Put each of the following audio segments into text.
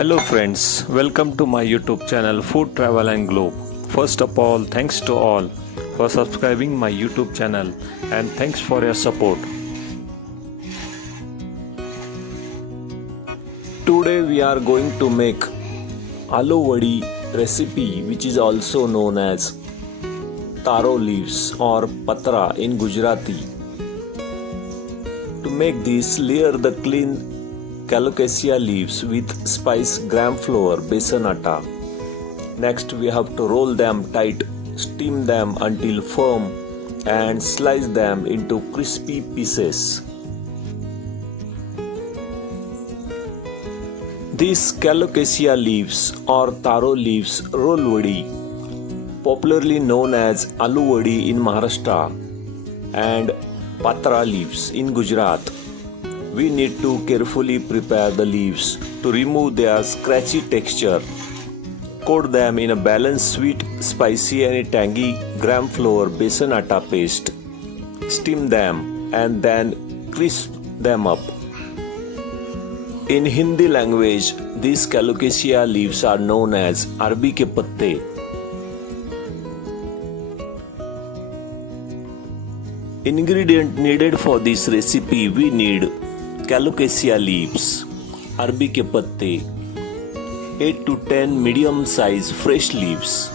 Hello friends, welcome to my YouTube channel Food Travel and Globe. First of all, thanks to all for subscribing my YouTube channel and thanks for your support. Today we are going to make Aluvadi Recipe, which is also known as Taro Leaves or Patra in Gujarati. To make this, layer the clean Colocasia leaves with spice gram flour besan atta. Next we have to roll them tight, steam them until firm and slice them into crispy pieces. These Colocasia leaves or Taro leaves roll wadi, popularly known as Alu Vadi in Maharashtra and Patra leaves in Gujarat. We need to carefully prepare the leaves to remove their scratchy texture. Coat them in a balanced sweet, spicy and tangy gram flour besan atta paste. Steam them and then crisp them up. In Hindi language, these Colocasia leaves are known as arvi ke patte. Ingredient needed for this recipe: we need Colocasia leaves, arvi ke patte, 8 to 10 medium size fresh leaves.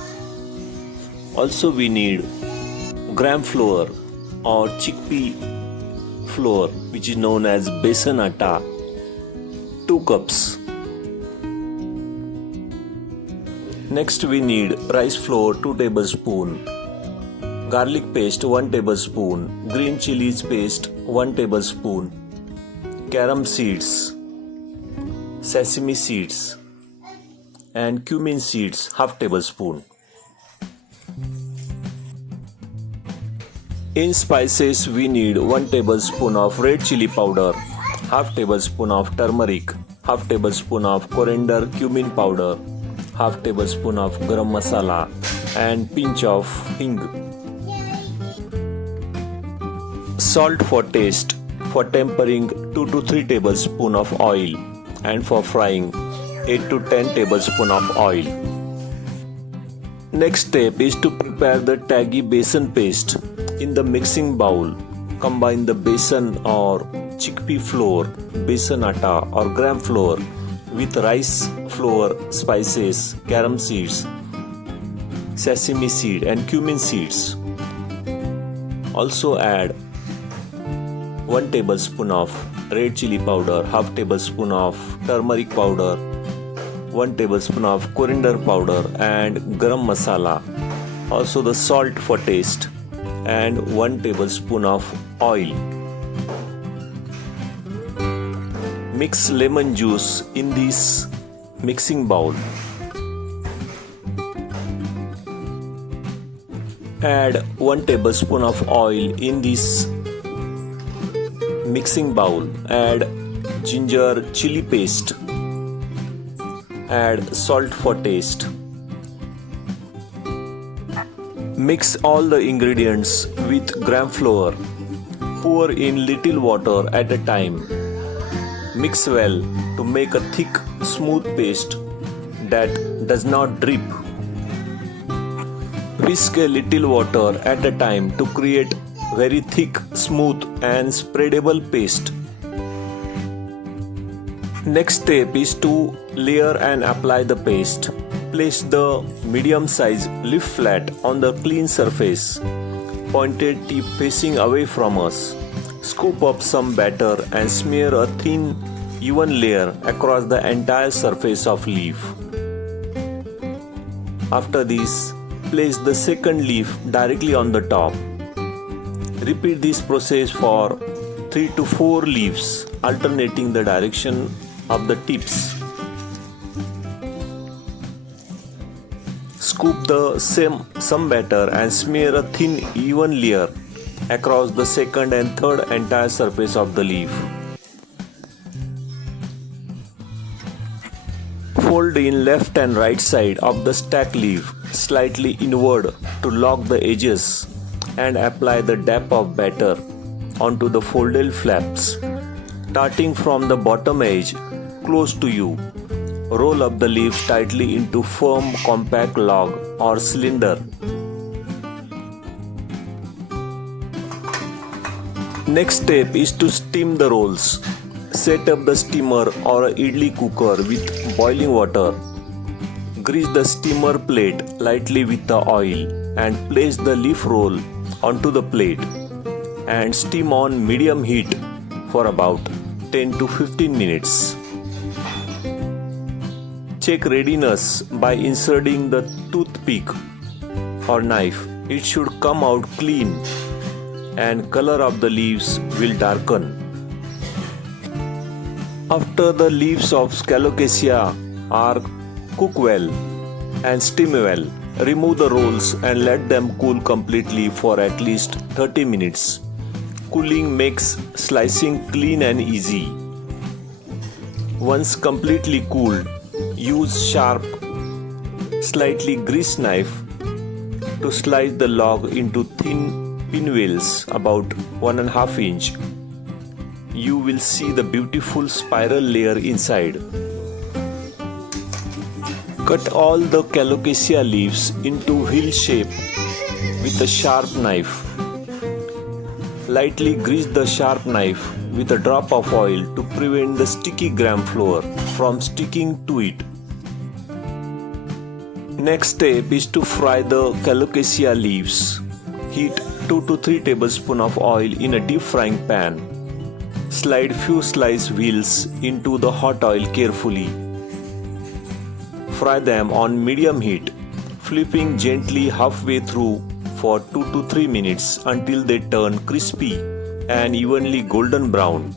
Also we need gram flour or chickpea flour, which is known as besan atta, 2 cups. Next we need rice flour 2 tablespoons, garlic paste 1 tablespoon, green chilies paste 1 tablespoon, carom seeds, sesame seeds and cumin seeds half tablespoon. In spices we need 1 tablespoon of red chili powder, half tablespoon of turmeric, half tablespoon of coriander cumin powder, half tablespoon of garam masala and pinch of hing. Salt for taste. For tempering 2 to 3 tablespoons of oil and for frying 8 to 10 tablespoons of oil. Next step is to prepare the tangy besan paste. In the mixing bowl, combine the besan or chickpea flour, besan atta or gram flour with rice flour, spices, carom seeds, sesame seed and cumin seeds. Also add 1 tablespoon of red chili powder, half tablespoon of turmeric powder, 1 tablespoon of coriander powder and garam masala. Also the salt for taste and 1 tablespoon of oil. Mix lemon juice in this mixing bowl. Add 1 tablespoon of oil in this mixing bowl. Add ginger chili paste. Add salt for taste. Mix all the ingredients with gram flour. Pour in little water at a time. Mix well to make a thick, smooth paste that does not drip. Whisk a little water at a time to create very thick, smooth and spreadable paste. Next step is to layer and apply the paste. Place the medium size leaf flat on the clean surface, pointed tip facing away from us. Scoop up some batter and smear a thin, even layer across the entire surface of leaf. After this, place the second leaf directly on the top. Repeat this process for 3 to 4 leaves, alternating the direction of the tips. Scoop some batter and smear a thin, even layer across the second and third entire surface of the leaf. Fold in left and right side of the stacked leaf slightly inward to lock the edges and apply the dab of batter onto the folded flaps, starting from the bottom edge close to you Roll up the leaves tightly into firm compact log or cylinder. Next step is to steam the rolls. Set up the steamer or a idli cooker with boiling water. Grease the steamer plate lightly with the oil and place the leaf roll onto the plate and steam on medium heat for about 10 to 15 minutes. Check readiness by inserting the toothpick or knife. It should come out clean and color of the leaves will darken. After the leaves of Colocasia are cooked well and steam well, remove the rolls and let them cool completely for at least 30 minutes. Cooling makes slicing clean and easy. Once completely cooled, use sharp, slightly greased knife to slice the log into thin pinwheels about 1.5 inch. You will see the beautiful spiral layer inside. Cut all the Colocasia leaves into wheel shape with a sharp knife. Lightly grease the sharp knife with a drop of oil to prevent the sticky gram flour from sticking to it. Next step is to fry the Colocasia leaves. Heat 2 to 3 tablespoons of oil in a deep frying pan. Slide few slice wheels into the hot oil carefully. Fry them on medium heat, flipping gently halfway through for 2 to 3 minutes until they turn crispy and evenly golden brown.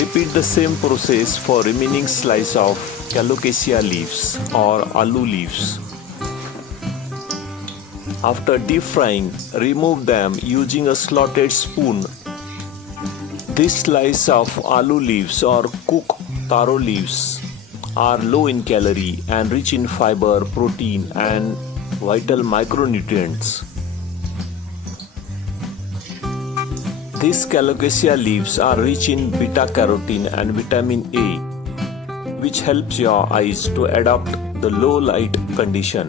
Repeat the same process for remaining slice of Colocasia leaves or Aloo leaves. After deep frying, remove them using a slotted spoon. This slice of Aloo leaves or cooked Taro leaves are low in calorie and rich in fiber, protein and vital micronutrients. These Colocasia leaves are rich in beta-carotene and vitamin A, which helps your eyes to adapt the low light condition.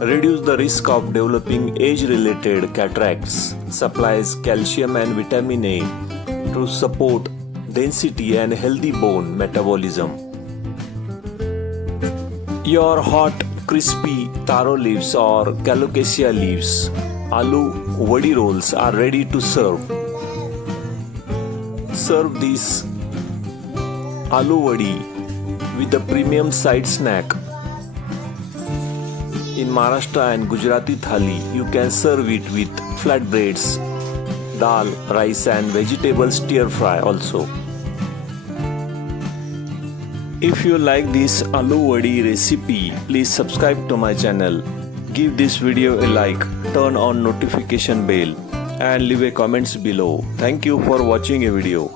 Reduce the risk of developing age-related cataracts. Supplies calcium and vitamin A to support density and healthy bone metabolism. Your hot, crispy taro leaves or Colocasia leaves Alu Vadi rolls are ready to serve. Serve this Alu Vadi with a premium side snack. In Maharashtra and Gujarati thali, you can serve it with flatbreads, dal, rice and vegetable stir fry also. If you like this Aluvadi recipe, please subscribe to my channel. Give this video a like, turn on notification bell and leave a comments below. Thank you for watching a video.